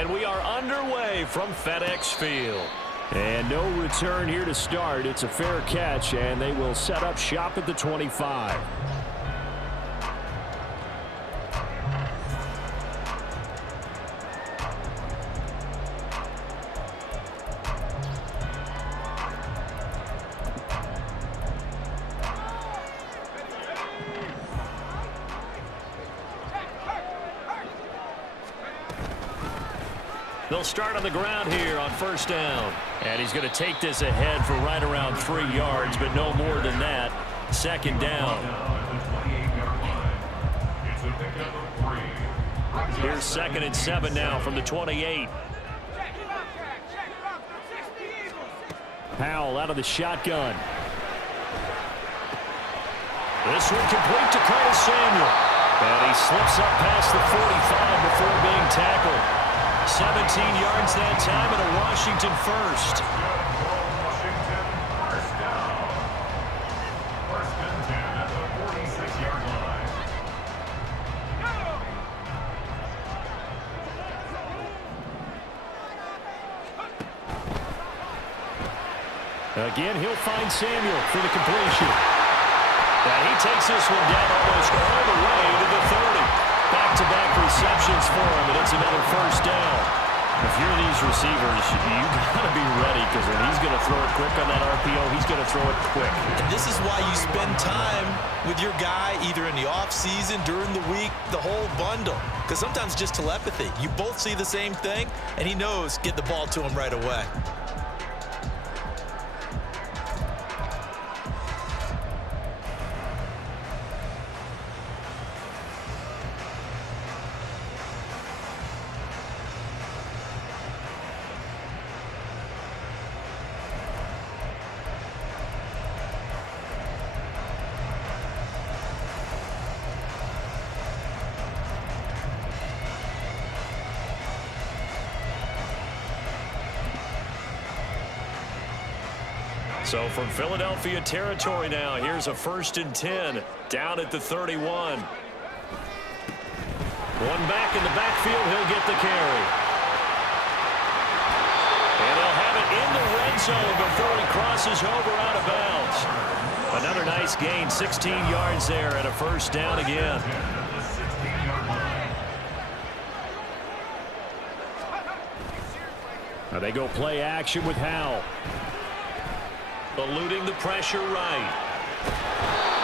And we are underway from FedEx Field. And no return here to start. It's a fair catch, and they will set up shop at the 25. They'll start on the ground here on first down. And he's going to take this ahead for right around 3 yards, but no more than that. Second down. Here's 2nd and 7 now from the 28. Powell out of the shotgun. This one complete to Curtis Samuel. And he slips up past the 45 before being tackled. 17 yards that time and a Washington first. Again, he'll find Samuel for the completion. And he takes this one down almost all the way to the 30. Back-to-back receptions for him, and it's another first down. If you're these receivers, you got to be ready, because when he's going to throw it quick on that RPO, he's going to throw it quick. And this is why you spend time with your guy, either in the offseason, during the week, the whole bundle. Because sometimes just telepathy. You both see the same thing, and he knows get the ball to him right away. So from Philadelphia territory now, here's a 1st and 10 down at the 31. One back in the backfield, he'll get the carry. And he'll have it in the red zone before he crosses over out of bounds. Another nice gain, 16 yards there and a first down again. Now they go play action with Howell. Eluding the pressure right.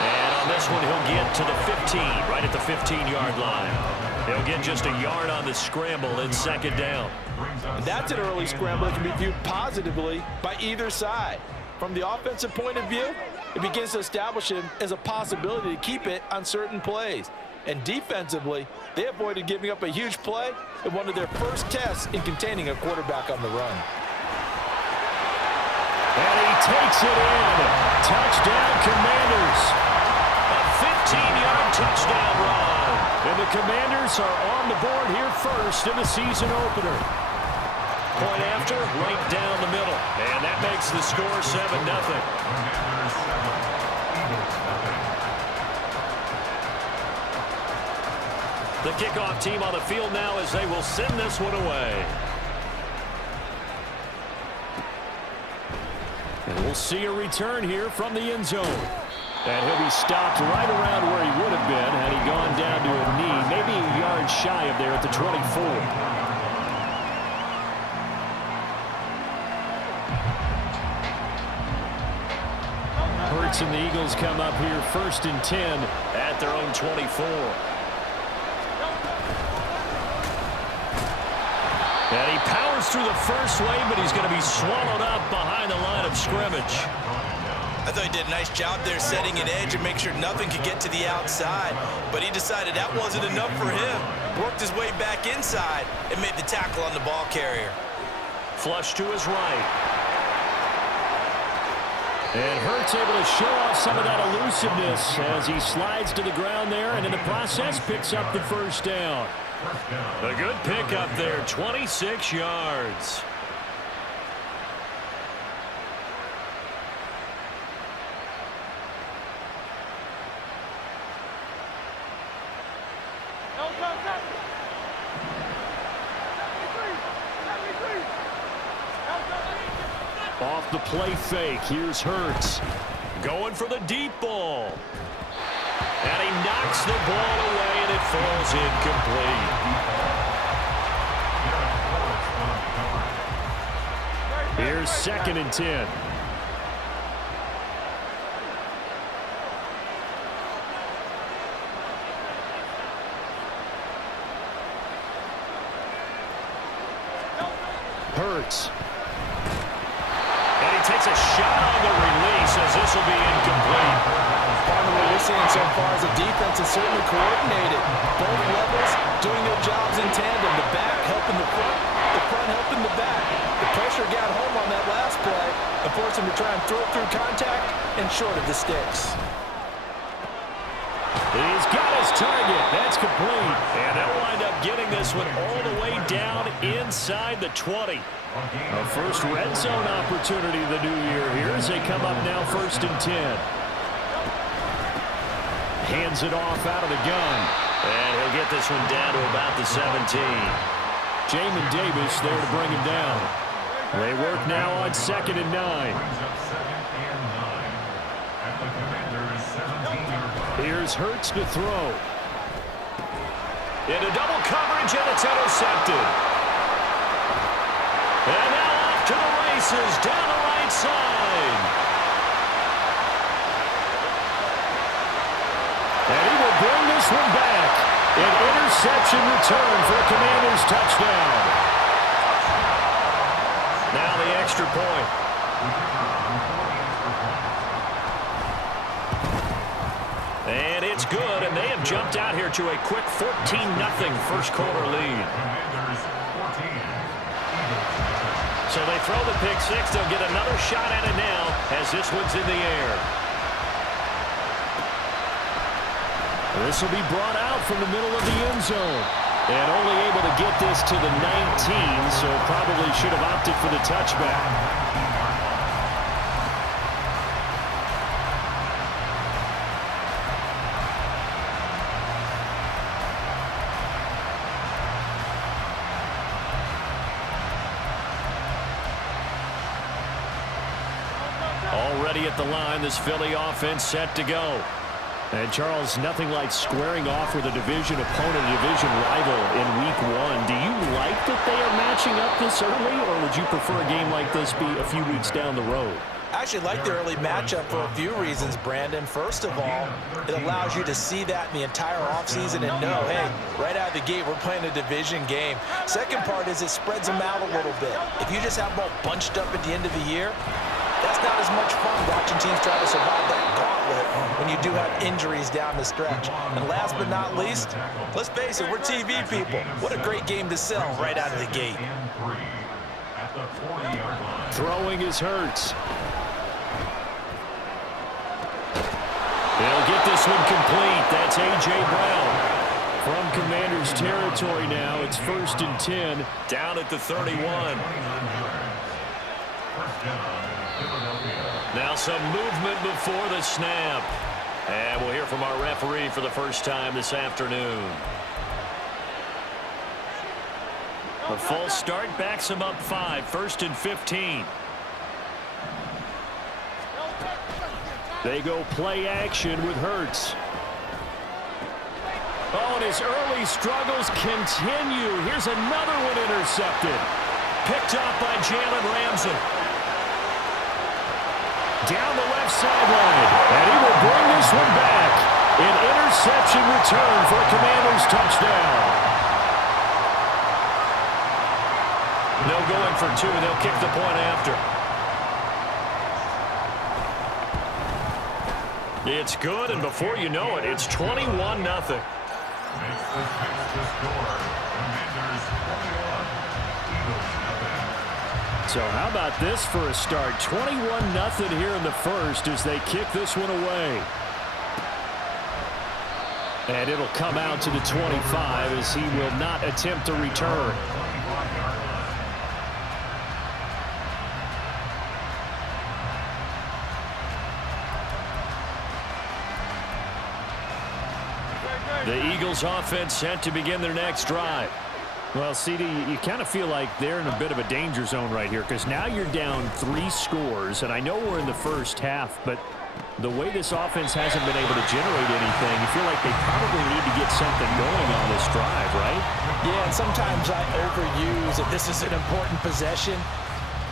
And on this one, he'll get to the 15, right at the 15-yard line. He'll get just a yard on the scramble in 2nd down. That's an early scramble that can be viewed positively by either side. From the offensive point of view, it begins to establish him as a possibility to keep it on certain plays. And defensively, they avoided giving up a huge play in one of their first tests in containing a quarterback on the run. And he takes it in. Touchdown, Commanders. A 15-yard touchdown run. And the Commanders are on the board here first in the season opener. Point after, right down the middle. And that makes the score 7-0. The kickoff team on the field now as they will send this one away. And we'll see a return here from the end zone. And he'll be stopped right around where he would have been had he gone down to a knee, maybe a yard shy of there at the 24. Hurts and the Eagles come up here 1st and 10 at their own 24. And he powers through the first wave, but he's going to be swallowed up behind the line of scrimmage. I thought he did a nice job there setting an edge and make sure nothing could get to the outside. But he decided that wasn't enough for him. Worked his way back inside and made the tackle on the ball carrier. Flush to his right. And Hurts able to show off some of that elusiveness as he slides to the ground there and in the process picks up the first down. A good pickup there, 26 yards. Off the play fake, here's Hurts. Going for the deep ball. And he knocks the ball away, and it falls incomplete. Here's 2nd and 10. Hurts. And he takes a shot on the release as this will be incomplete. Part of what we're seeing so far is the defense is certainly coordinated. Both levels doing their jobs in tandem. The back helping the front helping the back. The pressure got home on that last play and forced him to try and throw it through contact and short of the sticks. He's got his target. That's complete. And they'll wind up getting this one all the way down inside the 20. A first red zone opportunity of the new year here as they come up now 1st and 10. Hands it off out of the gun. And he'll get this one down to about the 17. Jamin Davis there to bring him down. They work now on 2nd and 9. Here's Hurts to throw. Into double coverage, and it's intercepted. And now off to the races down the right side. And he will bring this one back. An interception return for a Commanders touchdown. Now the extra point. And it's good, and they have jumped out here to a quick 14-0 first quarter lead. So they throw the pick six. They'll get another shot at it now as this one's in the air. This will be brought out from the middle of the end zone. And only able to get this to the 19, so probably should have opted for the touchback. Already at the line, this Philly offense set to go. And, Charles, nothing like squaring off with a division opponent, a division rival in Week 1. Do you like that they are matching up this early, or would you prefer a game like this be a few weeks down the road? I actually like the early matchup for a few reasons, Brandon. First of all, it allows you to see that in the entire offseason and know, hey, right out of the gate, we're playing a division game. Second part is it spreads them out a little bit. If you just have them all bunched up at the end of the year, that's not as much fun watching teams try to survive that gauntlet when you do have injuries down the stretch. And last but not least, let's face it, we're TV people. What a great game to sell right out of the gate. Throwing is Hurts. They'll get this one complete. That's A.J. Brown. From Commanders territory now, it's 1st and 10, down at the 31. Now some movement before the snap. And we'll hear from our referee for the first time this afternoon. The false start backs him up 5, 1st and 15. They go play action with Hurts. Oh, and his early struggles continue. Here's another one intercepted. Picked up by Jalen Ramsey. Down the left sideline, and he will bring this one back. An interception return for a Commanders touchdown. No going for two. They'll kick the point after. It's good, and before you know it, it's 21-0. So how about this for a start? 21-0 here in the first as they kick this one away. And it'll come out to the 25 as he will not attempt a return. The Eagles offense set to begin their next drive. Well, CD, you kind of feel like they're in a bit of a danger zone right here because now you're down 3 scores, and I know we're in the first half, but the way this offense hasn't been able to generate anything, you feel like they probably need to get something going on this drive, right? Yeah, and sometimes I overuse that this is an important possession,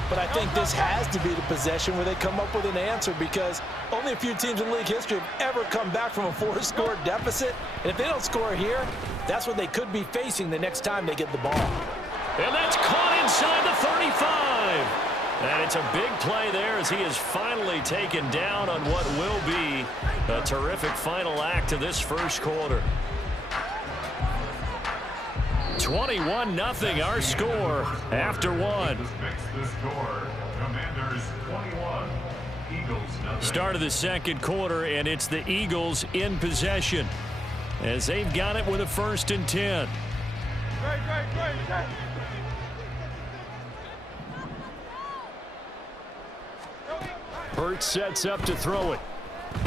but I think this has to be the possession where they come up with an answer because only a few teams in league history have ever come back from a 4-score deficit, and if they don't score here, that's what they could be facing the next time they get the ball. And that's caught inside the 35. And it's a big play there as he is finally taken down on what will be a terrific final act of this first quarter. 21-0 our score after 1. Start of the second quarter, and it's the Eagles in possession as they've got it with a 1st and 10. Hurts sets up to throw it. A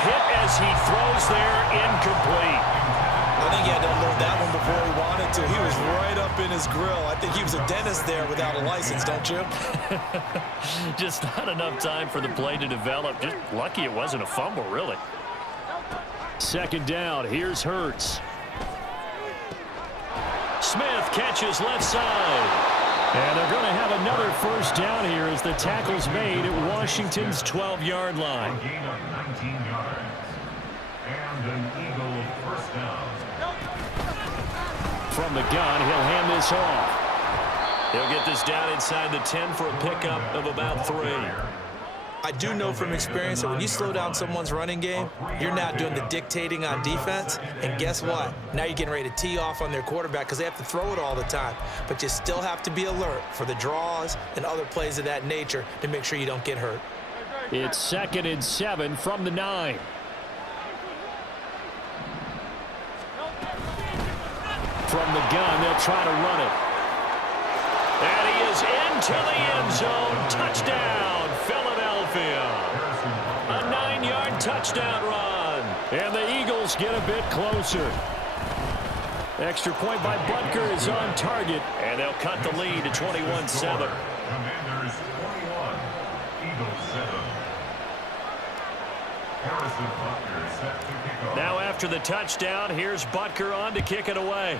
hit as he throws there, incomplete. I think he had to unload that one before he wanted to. He was right up in his grill. I think he was a dentist there without a license, don't you? Just not enough time for the play to develop. Just lucky it wasn't a fumble, really. 2nd down. Here's Hurts. Smith catches left side. And they're going to have another 1st down here as the tackle's made at Washington's 12-yard line. Gain of 19 yards. And an Eagle 1st down. From the gun, he'll hand this off. He'll get this down inside the 10 for a pickup of about 3. I do know from experience that when you slow down someone's running game, you're not doing the dictating on defense. And guess what? Now you're getting ready to tee off on their quarterback because they have to throw it all the time. But you still have to be alert for the draws and other plays of that nature to make sure you don't get hurt. It's 2nd and 7 from the 9. From the gun, they'll try to run it. And he is into the end zone. Touchdown, Philadelphia. A 9-yard touchdown run. And the Eagles get a bit closer. Extra point by Butker is on target. And they'll cut the lead to 21-7. Commanders 21, Eagles 7. Harrison Butker set to kick off. Now after the touchdown, here's Butker on to kick it away.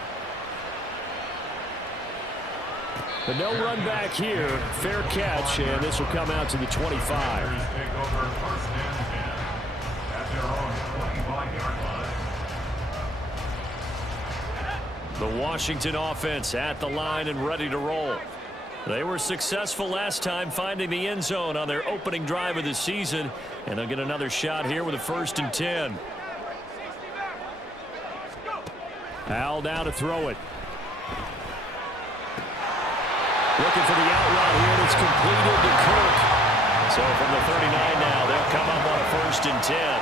But no run back here. Fair catch, and this will come out to the 25. Take over 1st and 10 at their own 25-yard line. The Washington offense at the line and ready to roll. They were successful last time finding the end zone on their opening drive of the season, and they'll get another shot here with a 1st and 10. Howell down to throw it. Looking for the out route here, and it's completed to Kirk. So from the 39 now, they'll come up on a 1st and 10.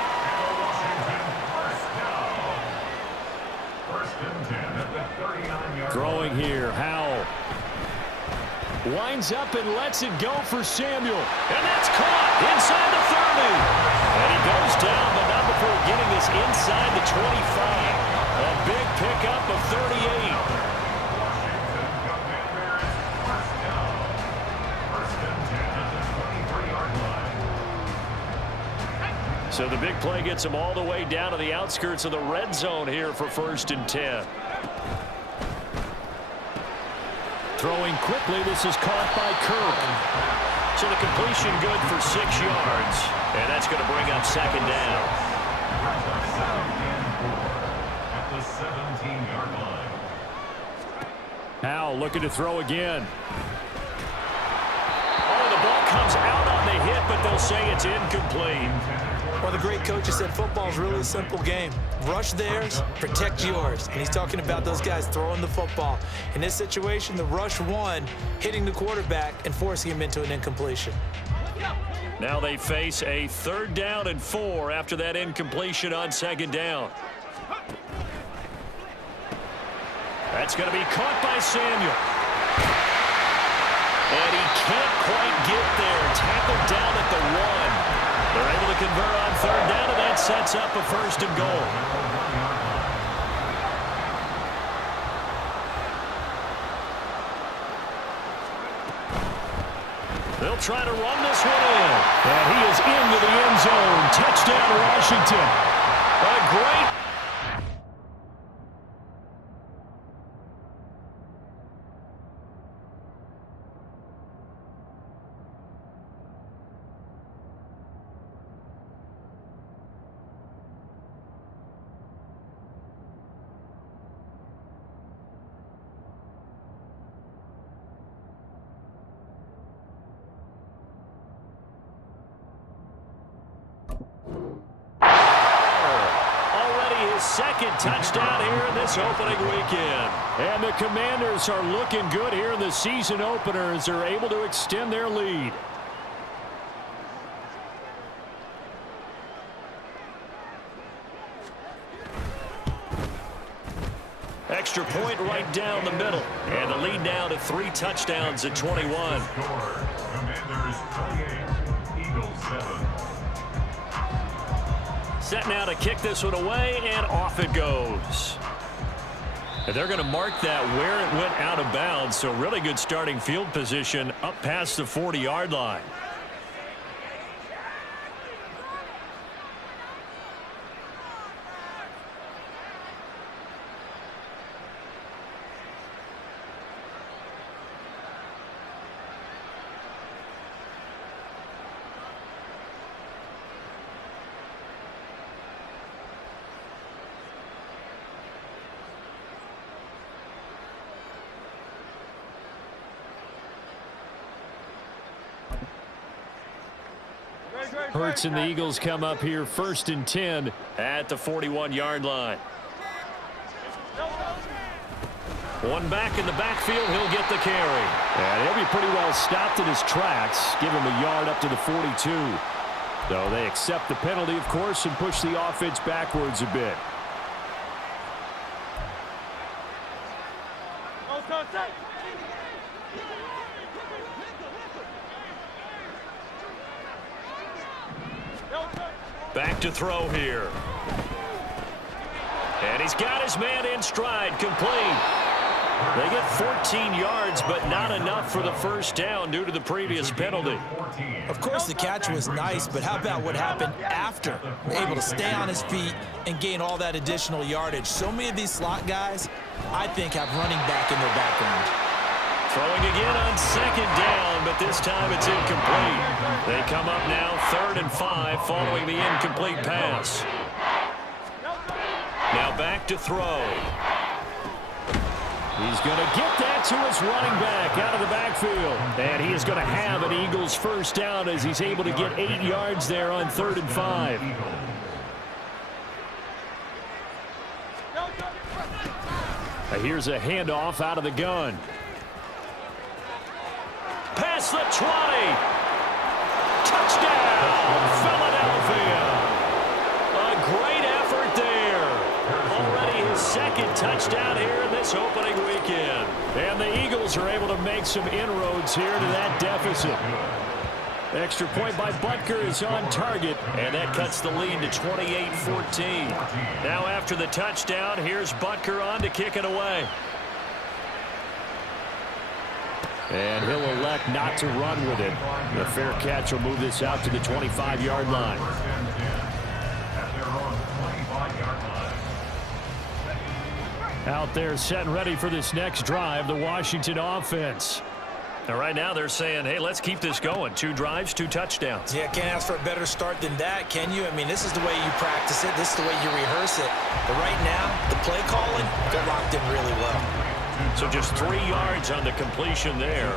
First and 10 at the 39-yard Throwing line. here, Howell. Winds up and lets it go for Samuel. And that's caught inside the 30. And he goes down, but not before getting this inside the 25. A big pickup of 38. So the big play gets him all the way down to the outskirts of the red zone here for 1st and 10. Throwing quickly, this is caught by Kirk. So the completion good for 6 yards. And that's going to bring up 2nd down. At the 17-yard line. Howell looking to throw again. Oh, the ball comes out on the hit, but they'll say it's incomplete. Well, the great coach has said football is really a simple game. Rush theirs, protect yours. And he's talking about those guys throwing the football. In this situation, the rush won, hitting the quarterback and forcing him into an incompletion. Now they face a 3rd down and 4 after that incompletion on 2nd down. That's going to be caught by Samuel. And he can't quite get there. Tackled down at the 1. They're able to convert on 3rd down, and that sets up a 1st and goal. They'll try to run this one in. And he is into the end zone. Touchdown, Washington. A great... second touchdown here in this opening weekend. And the Commanders are looking good here in the season opener as they're able to extend their lead. Extra point right down the middle. And the lead now to 3 touchdowns at 21. Commanders 28, Eagles 7. Set now to kick this one away, and off it goes. And they're going to mark that where it went out of bounds, so really good starting field position up past the 40-yard line. Hurts and the Eagles come up here 1st and 10 at the 41-yard line. One back in the backfield, he'll get the carry. And he'll be pretty well stopped in his tracks. Give him a yard up to the 42. Though they accept the penalty, of course, and push the offense backwards a bit. Back to throw here. And he's got his man in stride, complete. They get 14 yards, but not enough for the first down due to the previous penalty. Of course, the catch was nice, but how about what happened after? Able to stay on his feet and gain all that additional yardage. So many of these slot guys, I think, have running back in their background. Throwing again on 2nd down, but this time it's incomplete. They come up now 3rd and 5 following the incomplete pass. Now back to throw. He's going to get that to his running back out of the backfield. And he is going to have an Eagles first down as he's able to get 8 yards there on 3rd and 5. Here's a handoff out of the gun. Past the 20. Touchdown, Philadelphia. A great effort there. Already his 2nd touchdown here in this opening weekend. And the Eagles are able to make some inroads here to that deficit. Extra point by Butker is on target, and that cuts the lead to 28-14. Now after the touchdown, here's Butker on to kick it away. And he'll elect not to run with it. The fair catch will move this out to the 25-yard line. Out there set and ready for this next drive, the Washington offense. Now right now they're saying, hey, let's keep this going. 2 drives, 2 touchdowns. Yeah, can't ask for a better start than that, can you? I mean, this is the way you practice it. This is the way you rehearse it. But right now, the play calling got locked in really well. So just 3 yards on the completion there.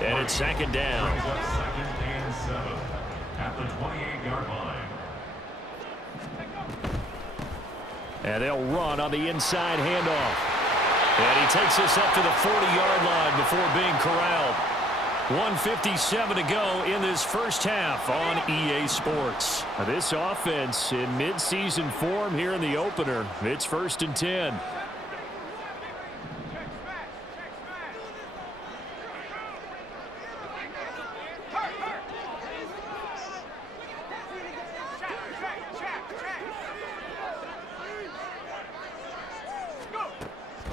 And it's 2nd down. 2nd and 7 at the 28-yard line. And they'll run on the inside handoff. And he takes us up to the 40-yard line before being corralled. 1:57 to go in this first half on EA Sports. Now this offense in midseason form here in the opener. It's 1st and 10.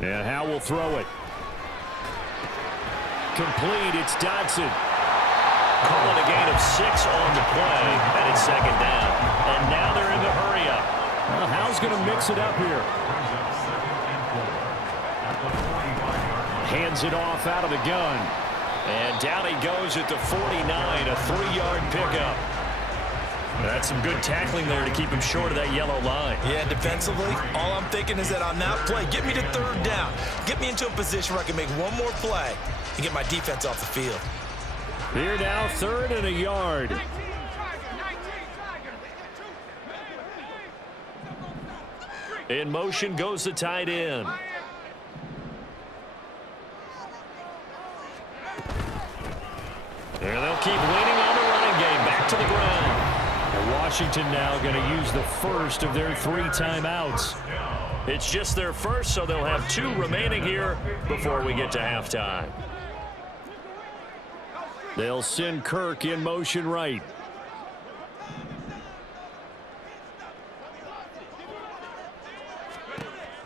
And Howe will throw it. Complete, it's Dodson. calling a gain of 6 on the play, and it's second down. And now they're in the hurry up. Well, Howell's going to mix it up here. Hands it off out of the gun. And down he goes at the 49, a 3-yard pickup. That's some good tackling there to keep him short of that yellow line. Yeah, defensively, all I'm thinking is that on that play, get me to third down. Get me into a position where I can make one more play and get my defense off the field. Here now, 3rd and a yard. In motion goes the tight end. And they'll keep leaning on the running game. Back to the ground. And Washington now going to use the first of their 3 timeouts. It's just their first, so they'll have 2 remaining here before we get to halftime. They'll send Kirk in motion right.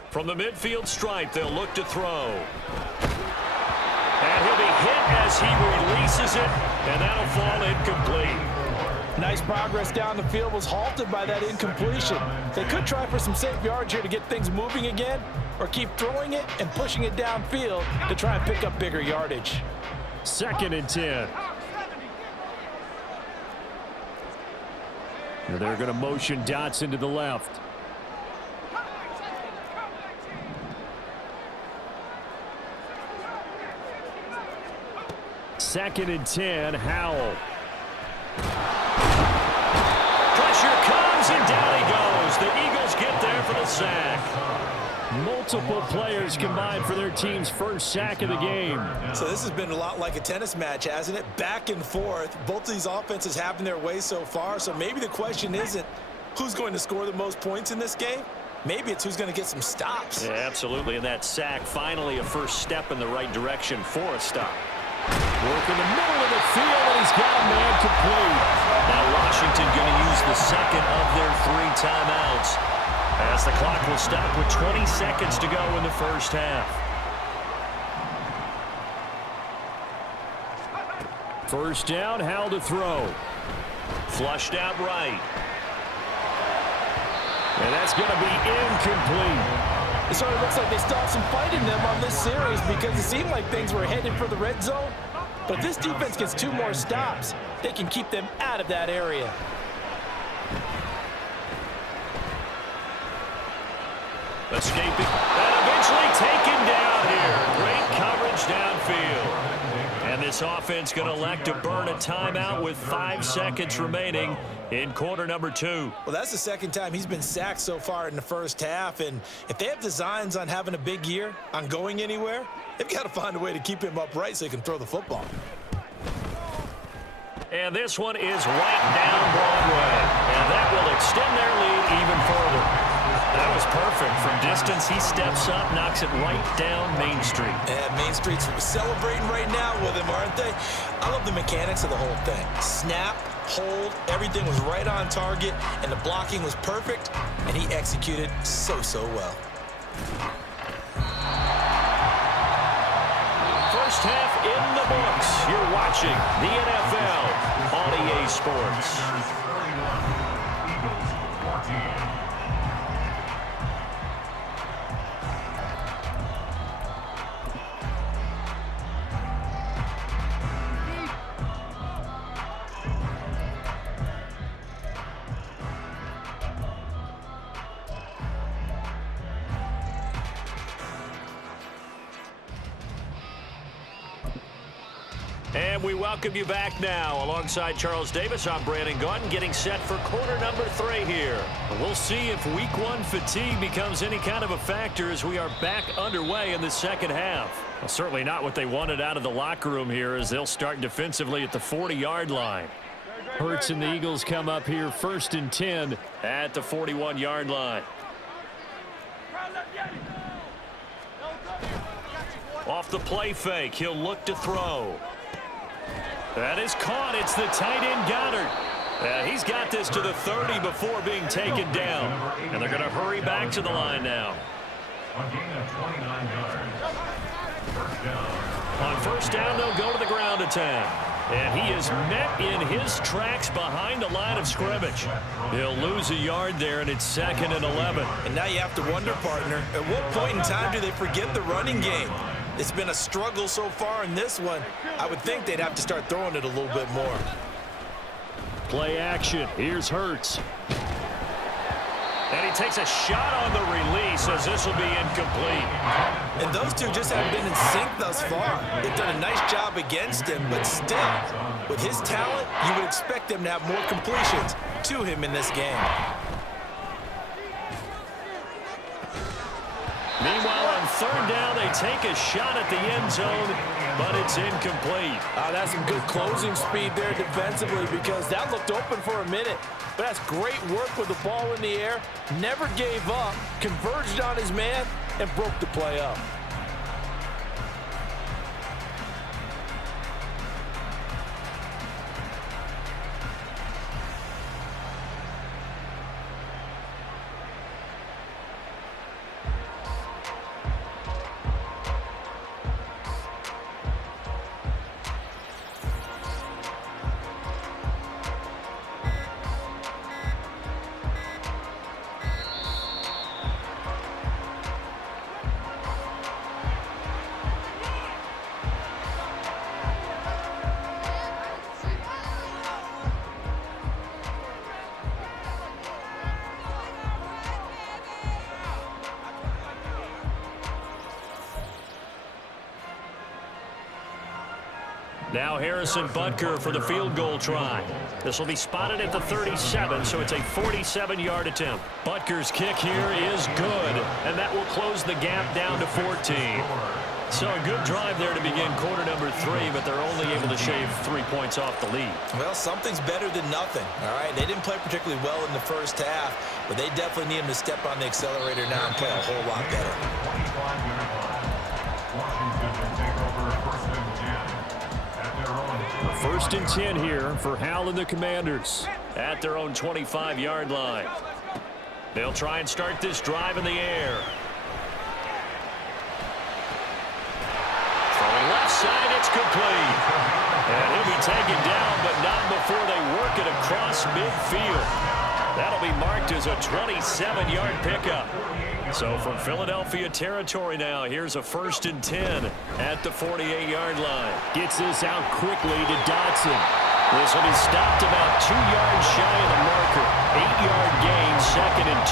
From the midfield stripe, they'll look to throw. And he'll be hit as he releases it, and that'll fall incomplete. Nice progress down the field, was halted by that incompletion. They could try for some safe yards here to get things moving again, or keep throwing it and pushing it downfield to try and pick up bigger yardage. 2nd and 10. And they're going to motion Dotson to the left. Second and 10, Howell. Pressure comes, and down he goes. The Eagles get there for the sack. Multiple players combined for their team's first sack of the game. So this has been a lot like a tennis match, hasn't it? Back and forth. Both of these offenses having their way so far. So maybe the question isn't who's going to score the most points in this game. Maybe it's who's going to get some stops. Yeah, absolutely. And that sack, finally a first step in the right direction for a stop. Work in the middle of the field, and he's got a man complete. Now Washington going to use the second of their 3 timeouts, as the clock will stop with 20 seconds to go in the first half. First down, Howell to throw. Flushed out right. And that's going to be incomplete. It sort of looks like they still have some fight in them on this series because it seemed like things were headed for the red zone. But if this defense gets 2 more stops, they can keep them out of that area. Escaping. And eventually taken down here. Great coverage downfield. And this offense going to elect to burn a timeout with 5 seconds remaining in quarter number 2. Well, that's the second time he's been sacked so far in the first half. And if they have designs on having a big year, on going anywhere, they've got to find a way to keep him upright so he can throw the football. And this one is right down Broadway. And that will extend their lead even further. That was perfect. From distance, he steps up, knocks it right down Main Street. And Main Street's celebrating right now with him, aren't they? I love the mechanics of the whole thing. Snap, hold, everything was right on target, and the blocking was perfect, and he executed so well. First half in the books. You're watching the NFL on EA Sports. Eagles 14. And we welcome you back now. Alongside Charles Davis, I'm Brandon Gaudin, getting set for quarter number 3 here. We'll see if week 1 fatigue becomes any kind of a factor as we are back underway in the second half. Well, certainly not what they wanted out of the locker room here, as they'll start defensively at the 40-yard line. Hurts and the Eagles come up here 1st and 10 at the 41-yard line. Off the play fake, he'll look to throw. That is caught. It's the tight end Goddard. He's got this to the 30 before being taken down. And they're going to hurry back to the line now. A gain of 29 yards. First down. On first down, they'll go to the ground attack. And he is met in his tracks behind the line of scrimmage. He'll lose a yard there, and it's 2nd and 11. And now you have to wonder, partner, at what point in time do they forget the running game? It's been a struggle so far in this one. I would think they'd have to start throwing it a little bit more. Play action. Here's Hurts. And he takes a shot on the release as this will be incomplete. And those two just haven't been in sync thus far. They've done a nice job against him, but still, with his talent, you would expect them to have more completions to him in this game. Meanwhile, on 3rd down, they take a shot at the end zone, but it's incomplete. That's some good closing speed there defensively, because that looked open for a minute. But that's great work with the ball in the air. Never gave up, converged on his man, and broke the play up. Now Harrison Butker for the field goal try. This will be spotted at the 37, so it's a 47-yard attempt. Butker's kick here is good, and that will close the gap down to 14. So a good drive there to begin quarter number 3, but they're only able to shave 3 points off the lead. Well, something's better than nothing, all right? They didn't play particularly well in the first half, but they definitely need him to step on the accelerator now and play a whole lot better. Washington will take over 1st and 10 at their own 1st and 10 here for Hal and the Commanders at their own 25-yard line. They'll try and start this drive in the air. From left side, it's complete. And he'll be taken down, but not before they work it across midfield. That'll be marked as a 27-yard pickup. So from Philadelphia territory now, here's a 1st and 10 at the 48-yard line. Gets this out quickly to Dotson. This will be stopped about 2 yards shy of the marker. 8-yard gain, 2nd and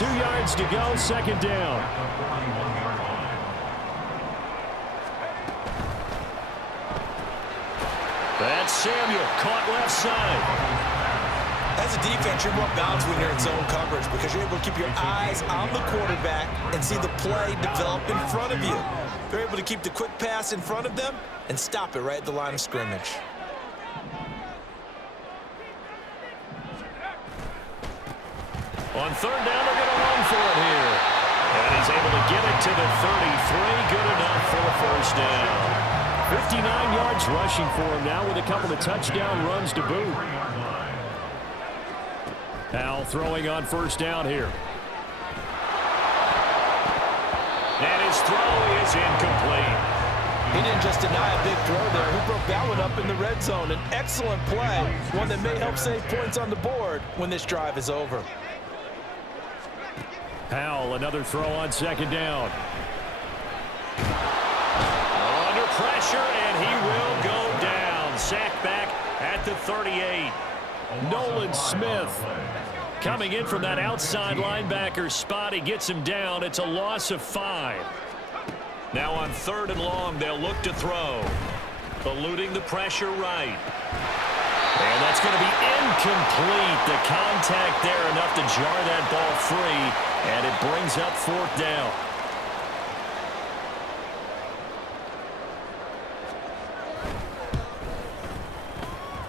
2. 2 yards to go, 2nd down. That's Samuel, caught left side. As a defense, you're more balanced when you're in zone coverage because you're able to keep your eyes on the quarterback and see the play develop in front of you. You're able to keep the quick pass in front of them and stop it right at the line of scrimmage. On 3rd down, they're going to run for it here. And he's able to get it to the 33. Good enough for a 1st down. 59 yards rushing for him now with a couple of touchdown runs to boot. Hal throwing on 1st down here. And his throw is incomplete. He didn't just deny a big throw there. He broke that one up in the red zone. An excellent play, one that may help save points on the board when this drive is over. Hal, another throw on 2nd down. Under pressure, and he will go down. Sacked back at the 38. Nolan Smith coming in from that outside linebacker spot. He gets him down. It's a loss of 5. Now on 3rd and long, they'll look to throw. Eluding the pressure right. And that's going to be incomplete. The contact there enough to jar that ball free, and it brings up 4th down.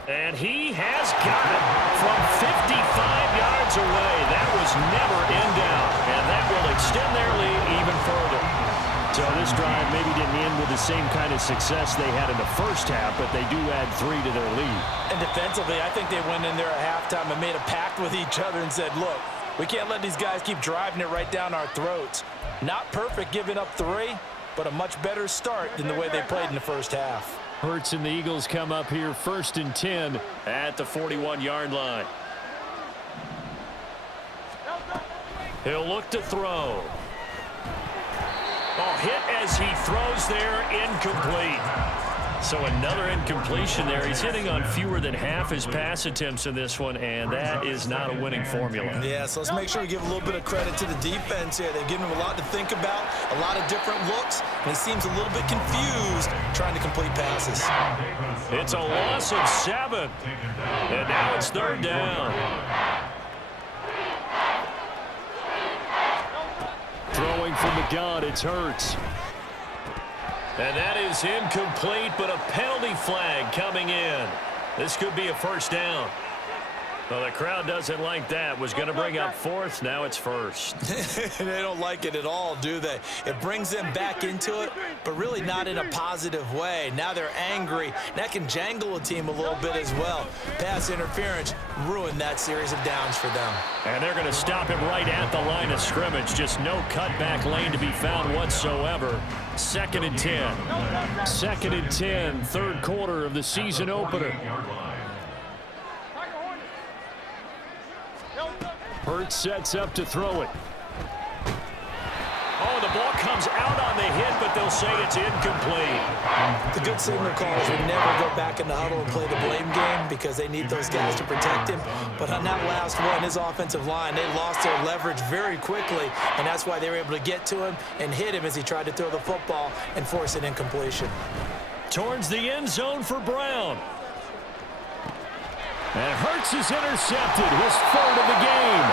And he has got it from 55 yards away. That was never in doubt, and that will extend their lead even further. So this drive maybe didn't end with the same kind of success they had in the first half, but they do add 3 to their lead. And defensively, I think they went in there at halftime and made a pact with each other and said, look, we can't let these guys keep driving it right down our throats. Not perfect giving up 3, but a much better start than the way they played in the first half. Hurts and the Eagles come up here 1st and 10 at the 41-yard line. He'll look to throw. Oh, hit as he throws there, incomplete. So another incompletion there. He's hitting on fewer than half his pass attempts in this one, and that is not a winning formula. Yeah, so let's make sure we give a little bit of credit to the defense here. They've given him a lot to think about, a lot of different looks, and he seems a little bit confused trying to complete passes. It's a loss of 7, and now it's 3rd down. Throwing from the gun, it's Hurts. And that is incomplete, but a penalty flag coming in. This could be a 1st down. Well, the crowd doesn't like that. Was going to bring up 4th. Now it's 1st. They don't like it at all, do they? It brings them back into it, but really not in a positive way. Now they're angry. That can jangle a team a little bit as well. Pass interference ruined that series of downs for them. And they're going to stop him right at the line of scrimmage. Just no cutback lane to be found whatsoever. 2nd and 10. 2nd and 10, 3rd quarter of the season opener. Hurts sets up to throw it. Oh, the ball comes out on the hit, but they'll say it's incomplete. The good signal callers would never go back in the huddle and play the blame game because they need those guys to protect him. But on that last one, his offensive line, they lost their leverage very quickly, and that's why they were able to get to him and hit him as he tried to throw the football and force an incompletion. Towards the end zone for Brown. And Hurts is intercepted, his 3rd of the game.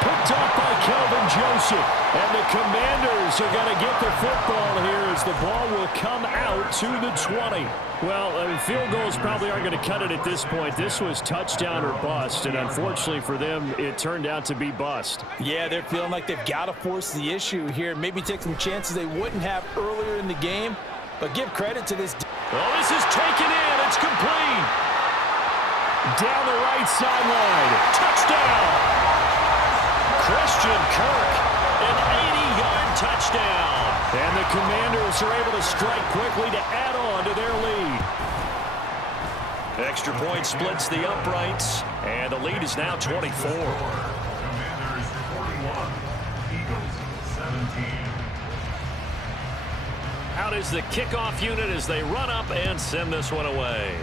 Picked up by Kelvin Joseph. And the Commanders are going to get the football here as the ball will come out to the 20. Well, field goals probably aren't going to cut it at this point. This was touchdown or bust, and unfortunately for them, it turned out to be bust. Yeah, they're feeling like they've got to force the issue here. Maybe take some chances they wouldn't have earlier in the game. But give credit to this. Well, this is taken in. It's complete. Down the right sideline. Touchdown. Christian Kirk, an 80-yard touchdown. And the Commanders are able to strike quickly to add on to their lead. Extra point splits the uprights, and the lead is now 24. Commanders 41, Eagles 17. Out is the kickoff unit as they run up and send this one away.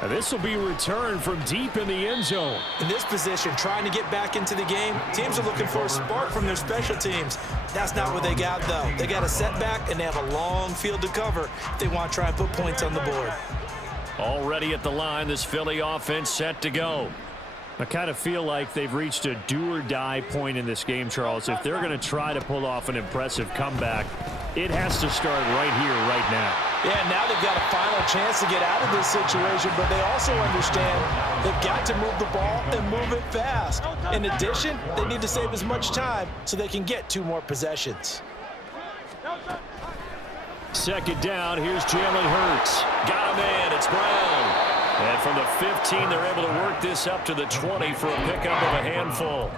And this will be returned from deep in the end zone. In this position, trying to get back into the game, teams are looking for a spark from their special teams. That's not what they got, though. They got a setback, and they have a long field to cover if they want to try and put points on the board. Already at the line, this Philly offense set to go. I kind of feel like they've reached a do-or-die point in this game, Charles. If they're going to try to pull off an impressive comeback, it has to start right here, right now. Yeah, now they've got a final chance to get out of this situation, but they also understand they've got to move the ball and move it fast. In addition, they need to save as much time so they can get 2 more possessions. 2nd down, here's Jalen Hurts. Got him in, it's Brown. And from the 15, they're able to work this up to the 20 for a pickup of a handful.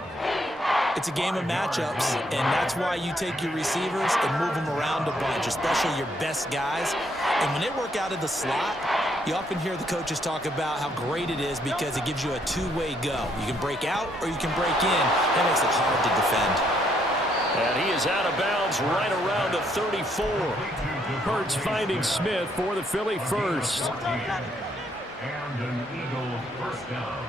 It's a game of matchups, and that's why you take your receivers and move them around a bunch, especially your best guys. And when they work out of the slot, you often hear the coaches talk about how great it is because it gives you a 2-way go. You can break out or you can break in. That makes it hard to defend. And he is out of bounds right around the 34. Hurts finding Smith for the Philly first. And an Eagle 1st down.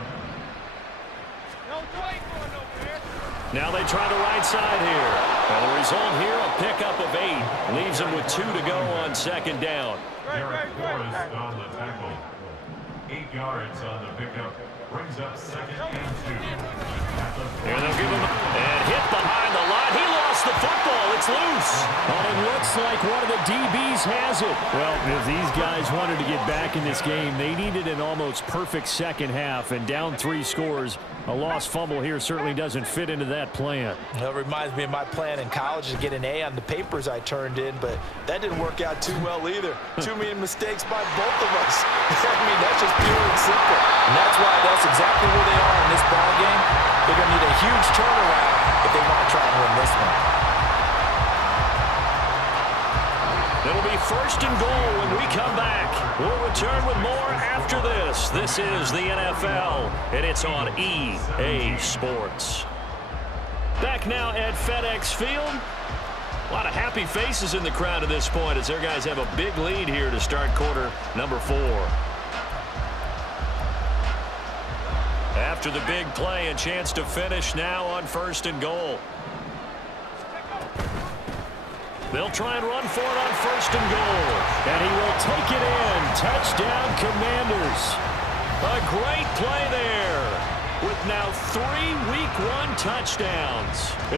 Now they try the right side here. And the result here, a pickup of 8. Leaves them with 2 to go on 2nd down. Derek Forrest on the tackle. 8 yards on the pickup. Brings up 2nd and 2. Here they'll give him and hit behind the line. He lost the football. It's loose. Well, it looks like one of the DBs has it. Well, if these guys wanted to get back in this game, they needed an almost perfect second half, and down 3 scores. A lost fumble here certainly doesn't fit into that plan. Well, it reminds me of my plan in college to get an A on the papers I turned in, but that didn't work out too well either. Too many mistakes by both of us. I mean, that's just pure and simple. And that's why that's exactly where they are in this ball game. They're going to need a huge turnaround if they want to try and first and goal when we come back. We'll return with more after this. This is the NFL, and it's on EA Sports. Back now at FedEx Field. A lot of happy faces in the crowd at this point as their guys have a big lead here to start quarter number 4. After the big play, a chance to finish now on first and goal. They'll try and run for it on first and goal. And he will take it in. Touchdown, Commanders. A great play there with now 3 Week 1 touchdowns.